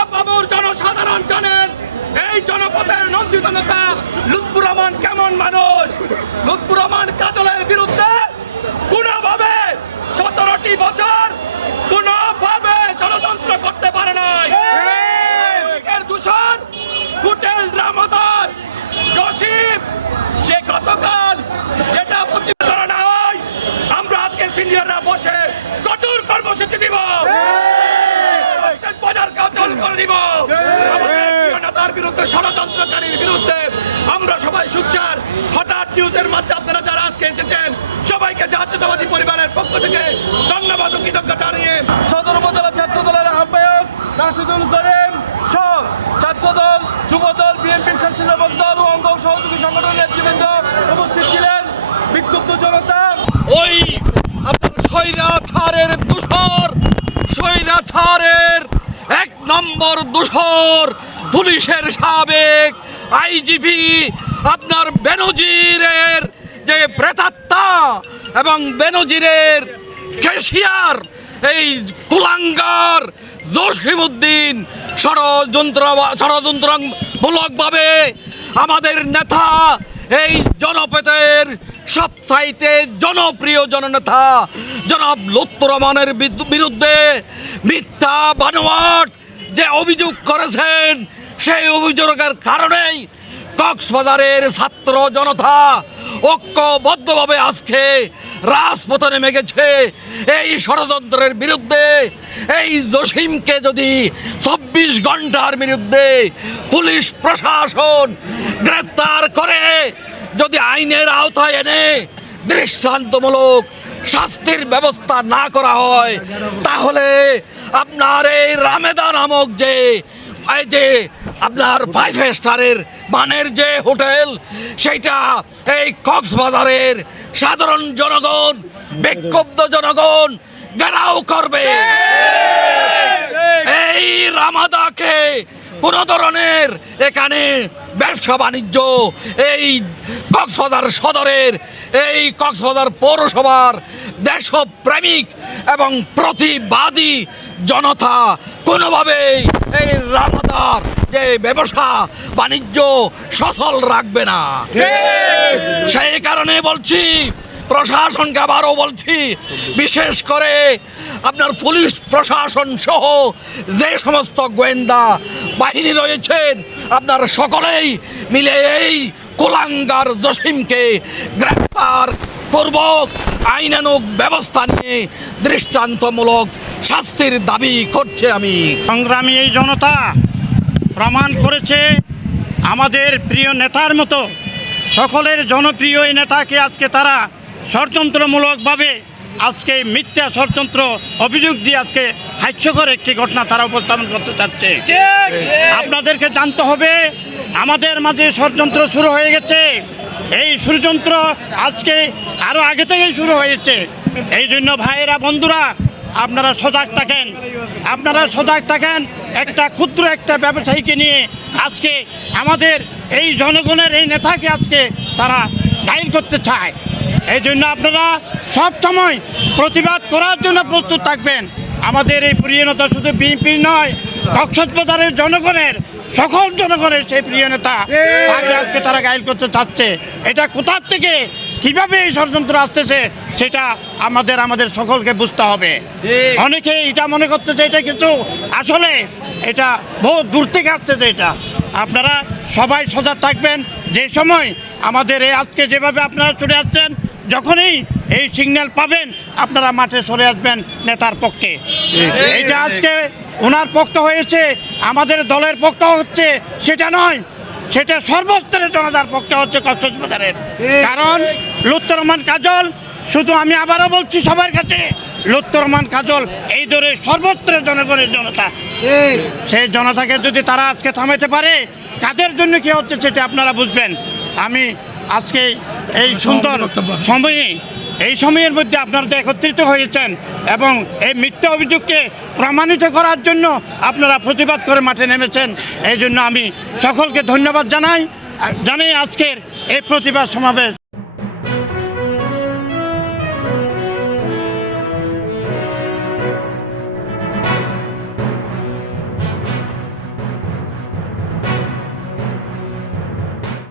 আপামর জনসাধারণ জানেন এই জনপথের নন্দিত নেতা লুৎফুর রহমান কেমন মানুষ? লুৎফুর রহমান কাজলের বিরুদ্ধে কোনোভাবে সতেরোটি বছর কোনোভাবে ষড়যন্ত্র করতে পারে নাই এর দূষণ হোটেল রামাদার জসিম সে গতকাল যেটা প্রতিবাদ করা না হয় আমরা আজকে সিনিয়ররা বসে কঠোর কর্মসূচি দিব। বাজার কাজল করে দিব। নেতার বিরুদ্ধে ষড়যন্ত্রকারীর বিরুদ্ধে আমরা সবাই সুচার। হঠাৎ নিউজের মাধ্যমে আপনারা যারা আজকে এসেছেন সবাইকে জাতীয়তাবাদী পরিবারের পক্ষ থেকে ধন্যবাদ ও কৃতজ্ঞতা জানিয়ে সদর উপজেলা ছাত্র দলের আহ্বায়ক রাশিদুল করিম সব ছাত্র দল যুব দল বিএনপির স্বেচ্ছাসেবক দল ও অঙ্গ সহযোগী সংগঠনের নেতৃবৃন্দ উপস্থিত ছিলেন। বিক্ষুব্ধ জনতা। ওই আপনার স্বৈরাচারের দূষর স্বৈরাচারের এক নম্বর দূষর পুলিশের সাবেক আইজিপি আপনার বেনজিরের যে প্রেতাত্মা এবং বেনজিরের কেশিয়ার, এই কুলাঙ্গার জসিমুদ্দিন ষড়যন্ত্র ষড়যন্ত্রমূলকভাবে আমাদের নেতা, এই জনপথের সবচাইতে জনপ্রিয় জননেতা জনাব লুৎফর রহমানের বিদ্যু- বিরুদ্ধে মিথ্যা বানোয়াট যে অভিযোগ করেছেন, সেই অভিযোগের কারণেই কক্সবাজারের ছাত্র জনতা ঐক্যবদ্ধভাবে আজকে রাজপথে নেমে গেছে এই ষড়যন্ত্রের বিরুদ্ধে, এই জসিমকে যদি চব্বিশ ঘণ্টার বিরুদ্ধে পুলিশ প্রশাসন গ্রেফতার করে, যদি আইনের আওতায় এনে দৃষ্টান্তমূলক শাস্তির ব্যবস্থা না করা হয়, তাহলে আপনার এই রামেদা নামক যে এই যে, আপনার ফাইভ স্টারের মানের যে হোটেল, সেইটা এই কক্সবাজারের সাধারণ জনগণ, বিক্ষুব্ধ জনগণ ঘেরাও করবে। এই রামাদাকে কোন ধরনের এখানে ব্যবসা বাণিজ্য, এই কক্সবাজার সদরের, এই কক্সবাজার পৌরসভার দেশপ্রেমিক এবং প্রতিবাদী জনতা কোনোভাবেই এই রামাদার যে ব্যবসা, বাণিজ্য সচল রাখবে না। সেই কারণে বলছি, প্রশাসনকে আবারও বলছি, বিশেষ করে আপনার পুলিশ প্রশাসন সহ যে সমস্ত গোয়েন্দা বাহিনী রয়েছেন আপনার সকলেই মিলে এই কোলাঙ্গার জসিমকে গ্রেপ্তার পূর্বক আইনানুগ ব্যবস্থা নিয়ে দৃষ্টান্তমূলক শাস্তির দাবি করছে আমি। সংগ্রামী এই জনতা প্রমাণ করেছে আমাদের প্রিয় নেতার মতো সকলের জনপ্রিয় এই নেতাকে আজকে তারা ষড়যন্ত্রমূলকভাবে আজকে মিথ্যা ষড়যন্ত্র অভিযোগ দিয়ে আজকে হাস্যকর একটি ঘটনা তারা উপস্থাপন করতে চাচ্ছে। আপনাদেরকে জানতে হবে আমাদের মাঝে ষড়যন্ত্র শুরু হয়ে গেছে। এই ষড়যন্ত্র আজকে আরও আগে থেকেই শুরু হয়েছে। এই জন্য ভাইয়েরা, বন্ধুরা, আপনারা সজাগ থাকেন। আপনারা সজাগ থাকেন। একটা ক্ষুদ্র একটা ব্যবসায়ীকে নিয়ে আজকে আমাদের এই জনগণের এই নেতাকে আজকে তারা গাইল করতে চায়। এই জন্য আপনারা সব সময় প্রতিবাদ করার জন্য প্রস্তুত থাকবেন। আমাদের এই প্রিয় নেতা শুধু বিএনপি নয়, কক্সবাজারের জনগণের সকল জনগণের সেই প্রিয় নেতা তাকে আজকে তারা গাইল করতে চাচ্ছে। এটা কোথার থেকে কীভাবে এই ষড়যন্ত্র আসতেছে সেটা আমাদের আমাদের সকলকে বুঝতে হবে। অনেকে এটা মনে করছে যে এটা কিছু আসলে এটা বহু দূর থেকে আসছে যে এটা। আপনারা সবাই সজাগ থাকবেন। যে সময় আমাদের এই আজকে যেভাবে আপনারা চলে আসছেন যখনই এই সিগন্যাল পাবেন আপনারা মাঠে সরে আসবেন নেতার পক্ষে। এটা আজকে ওনার পক্ষ হয়েছে আমাদের দলের পক্ষ হচ্ছে সেটা নয়। সেটা সর্বস্তরের জনতার পক্ষে হচ্ছে কক্সবাজারের। কারণ লুত্তর রহমান কাজল শুধু আমি আবারও বলছি সবার কাছে লুত্তর রহমান কাজল এই দরে সর্বত্রের জনগণের জনতা। সেই জনতাকে যদি তারা আজকে থামাইতে পারে কাদের জন্য কি হচ্ছে সেটা আপনারা বুঝবেন। আমি আজকে এই সুন্দর সময়ে এই সময়ের মধ্যে আপনারা একত্রিত হয়েছেন এবং এই মিথ্যা অভিযোগকে প্রমাণিত করার জন্য আপনারা প্রতিবাদ করে মাঠে নেমেছেন। এই জন্য আমি সকলকে ধন্যবাদ জানাই। জানাই আজকের এই প্রতিবাদ সমাবেশ।